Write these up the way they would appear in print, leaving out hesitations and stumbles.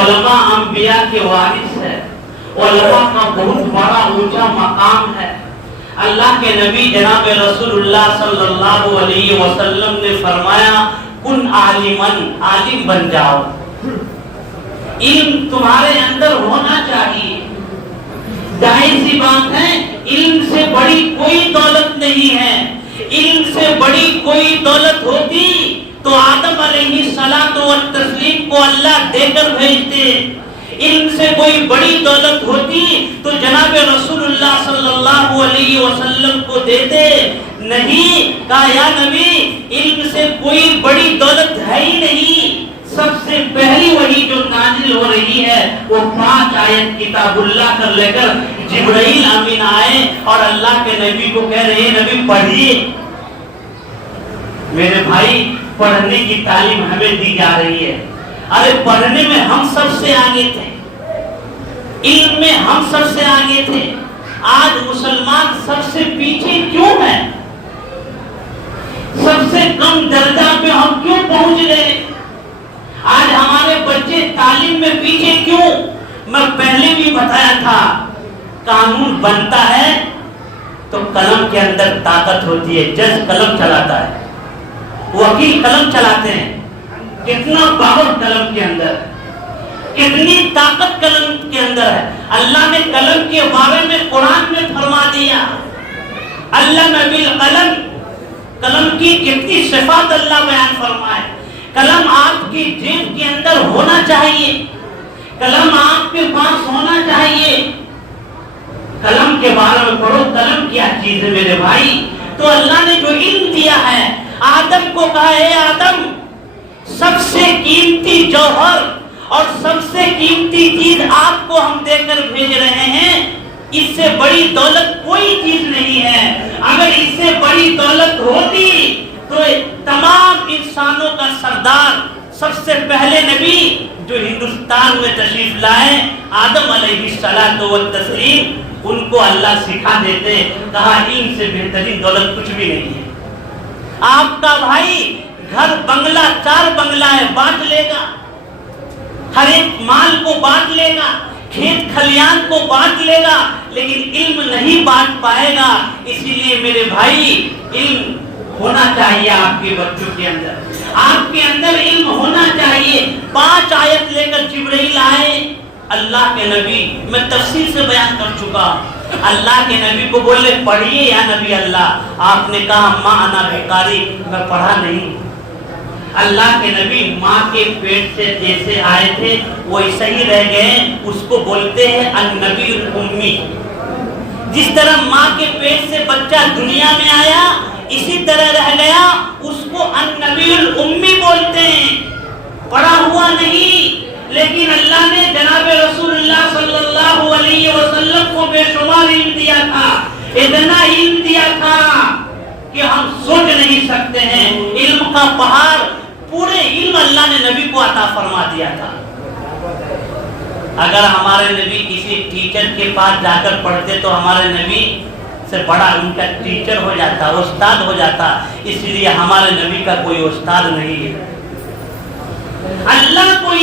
علماء انبیاء کے وارث ہے، علماء کا بہت بڑا اونچا مقام ہے۔ اللہ کے نبی جناب رسول اللہ صلی اللہ علیہ وسلم نے فرمایا کن عالمن، عالم بن جاؤ، علم تمہارے اندر ہونا چاہیے۔ ظاہر سی بات ہے علم سے بڑی کوئی دولت نہیں ہے، علم سے بڑی کوئی دولت ہوتی تو آدم علیہ الصلوۃ والتسلیم کو اللہ دے کر بھیجتے، علم سے کوئی بڑی دولت ہوتی تو جناب رسول اللہ صلی اللہ علیہ وسلم کو دیتے، نہیں کہا یا نبی علم سے کوئی بڑی دولت ہے ہی نہیں۔ سب سے پہلی وحی جو نازل ہو رہی ہے وہ 5 آیت کتاب اللہ کر لے کر جبرائیل امین آئے اور اللہ کے نبی کو کہہ رہے ہیں نبی پڑھیے۔ میرے بھائی پڑھنے کی تعلیم ہمیں دی جا رہی ہے، ارے پڑھنے میں ہم سب سے آگے تھے، علم میں ہم سب سے آگے تھے، آج مسلمان سب سے پیچھے کیوں ہیں؟ سب سے کم درجہ پہ ہم کیوں پہنچ گئے؟ آج ہمارے بچے تعلیم میں پیچھے کیوں؟ میں پہلے بھی بتایا تھا قانون بنتا ہے تو قلم کے اندر طاقت ہوتی ہے، جج قلم چلاتا ہے، وکیل قلم چلاتے ہیں، کتنا پاور قلم کے اندر، کتنی طاقت قلم کے اندر ہے۔ اللہ نے قلم کے بارے میں قرآن میں فرما دیا، علم بالقلم، قلم کی کتنی صفات اللہ بیان فرمائے۔ قلم آپ کی جیب کے اندر ہونا چاہیے، قلم آپ کے پاس ہونا چاہیے۔ قلم کے بارے میں پڑھو، قلم کیا چیز ہے میرے بھائی؟ تو اللہ نے جو علم دیا ہے، آدم کو کہا اے آدم سب سے قیمتی جوہر اور سب سے قیمتی چیز آپ کو ہم دے کر بھیج رہے ہیں، اس سے بڑی دولت کوئی چیز نہیں ہے۔ اگر اس سے بڑی دولت ہوتی تو تمام انسانوں کا سردار، سب سے پہلے نبی جو ہندوستان میں تشریف لائے آدم علیہ الصلوۃ والتسلیم، ان کو اللہ سکھا دیتے، کہا علم سے بہترین دولت کچھ بھی نہیں ہے۔ آپ کا بھائی گھر بنگلہ 4 بنگلہ ہے، بانٹ لے گا، ہر ایک مال کو بانٹ لے گا، کھیت کھلیان کو بانٹ لے گا، لیکن علم نہیں بانٹ پائے گا۔ اسی لیے میرے بھائی علم ہونا چاہیے آپ کے بچوں کے اندر، آپ کے اندر علم ہونا چاہیے۔ 5 آیت لے کر جبرائیل آئے، اللہ کے نبی، میں تفصیل سے بیان کر چکا، اللہ کے نبی کو بولے پڑھیے یا نبی اللہ، آپ نے کہا ماں انا بقاری، میں پڑھا نہیں۔ اللہ کے نبی ماں کے پیٹ سے جیسے آئے تھے وہ ایسے ہی رہ گئے، اس کو بولتے ہیں النبی الامی۔ جس طرح ماں کے پیٹ سے بچہ دنیا میں آیا اسی طرح رہ گیا، اس کو النبی الامی بولتے ہیں، پڑھا ہوا نہیں۔ لیکن اللہ نے جناب رسول اللہ صلی اللہ علیہ وسلم کو بے شمار علم دیا تھا، اتنا علم دیا تھا کہ ہم سوچ نہیں سکتے ہیں۔ علم کا پہاڑ، پورے علم اللہ نے نبی کو عطا فرما دیا تھا۔ اگر ہمارے نبی کسی ٹیچر کے پاس جا کر پڑھتے تو ہمارے نبی سے بڑا ان کا ٹیچر ہو جاتا، استاد ہو جاتا، اس لیے ہمارے نبی کا کوئی استاد نہیں ہے۔ اللہ کو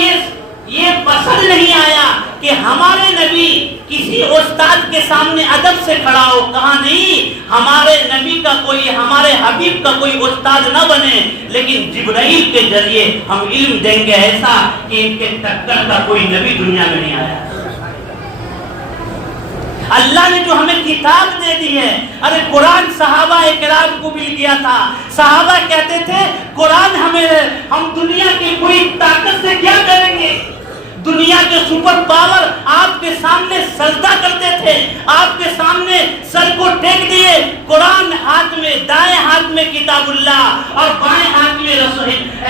یہ پسند نہیں آیا کہ ہمارے نبی کسی استاد کے سامنے ادب سے کھڑا ہو، کہا نہیں ہمارے نبی کا کوئی، ہمارے حبیب کا کوئی استاد نہ بنے، لیکن جبرائیل کے ذریعے ہم علم دیں گے ایسا کہ ان کے ٹکر کا کوئی نبی دنیا میں نہیں آیا۔ اللہ نے جو ہمیں کتاب دے دی ہے، ارے قرآن صحابہ اکرام کو مل گیا تھا، صحابہ کہتے تھے قرآن ہمیں، ہم دنیا کی کوئی طاقت سے کیا کریں گے؟ دنیا کے سپر پاور آپ کے سامنے سجدہ کرتے تھے، آپ کے سامنے سر کو ٹیک دیے، قرآن ہاتھ میں، دائیں ہاتھ میں کتاب اللہ اور بائیں ہاتھ میں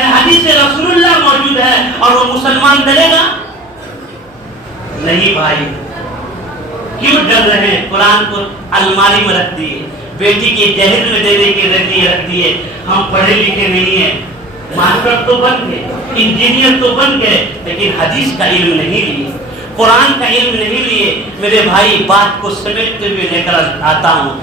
حدیث رسول اللہ موجود ہے، اور وہ مسلمان ڈرے گا؟ نہیں بھائی، کیوں ڈر رہے ہیں؟ قرآن کو الماری میں رکھ دیے، بیٹی کی جہیز میں دینے کے رکھ دیے۔ ہم پڑھے لکھے نہیں ہیں، ماسٹر تو بن گئے، انجینئر تو بن گئے، لیکن حدیث کا علم نہیں لیے، قرآن کا علم نہیں لیے۔ میرے بھائی بات کو سمیٹتے ہوئے لے کر آتا ہوں،